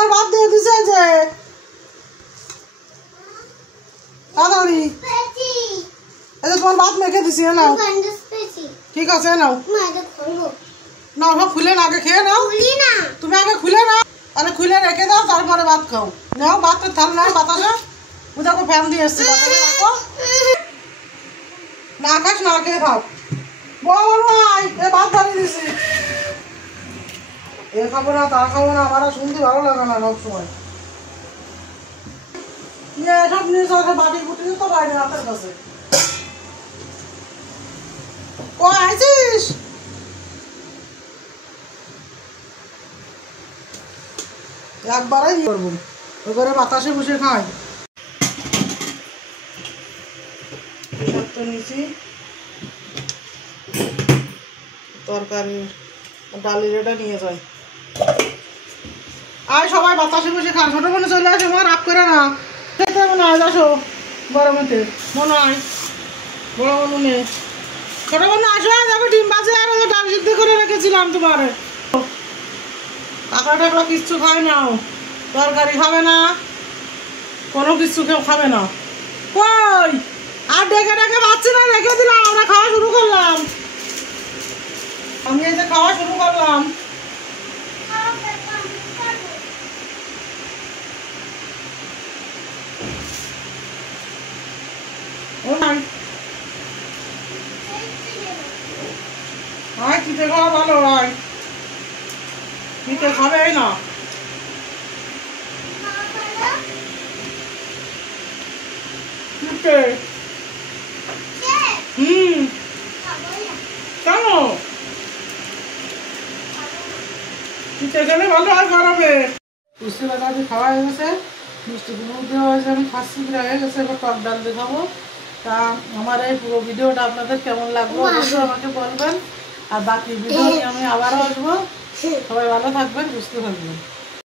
তোমার ভাত দিয়ে দিছে যে তাড়াতাড়ি এই যে তোমার ভাত মেখে দিছি নাও ঠিক আছে নাও নাও সব খুলে না আগে খেয়ে নাও তুমি আগে খুলে নাও তাহলে খুলে রেখে দাও তারপরে ভাত খাও নাও ভাতের থাল নাও বাতাসে আমি দেখো ফ্যান দিয়ে এসছি বাতাসে রাখো না খাস না খেয়ে খাও বড় বড় ভাই এ ভাত ধরিয়ে দিছি এ খাবো না তা খাবো না আমার শুনতে ভালো লাগে না সব সময় সব নিয়ে যাওয়া বাটি বুটি তো বাইরে হাতের কাছে ও আইছিস একবারে করবো ওপরে বাতাসে বসে খাই নিচি তরকারি ডালির এটা নিয়ে যাই আর সবাই বাতাসে বসে খান ছোট মনে চলে আসে আমার রাগ করে না খেতে মনে হয় আসো গরমেতে মনে হয় বড় মনে ছোট মনে আসো যাবে ডিম বাজে আর ডাল সিদ্ধ করে রেখেছিলাম তোমার কাঁকড়া টাকড়া কিচ্ছু খায় না তরকারি খাবে না কোনো কিছু কেউ খাবে না কই আর ডেকে ডেকে পাচ্ছি না রেখে দিলাম আমরা খাওয়া শুরু করলাম আমি এই যে খাওয়া শুরু করলাম চিতে খাওয়া ভালো হয় চিতে খাবেই না কেন চিতে খেলে ভালো হয় গরমে মিষ্টি বাজারে খাওয়া হয়ে গেছে মিষ্টি গুঁড়ো দেওয়া হয়েছে আমি খাচ্ছি হয়ে গেছে এবার টক ডাল দিয়ে খাবো তা আমার এই পুরো ভিডিওটা আপনাদের কেমন লাগলো অবশ্যই আমাকে বলবেন আর বাকি ভিডিও নিয়ে আমি আবারও আসবো সবাই ভালো থাকবেন সুস্থ থাকবেন।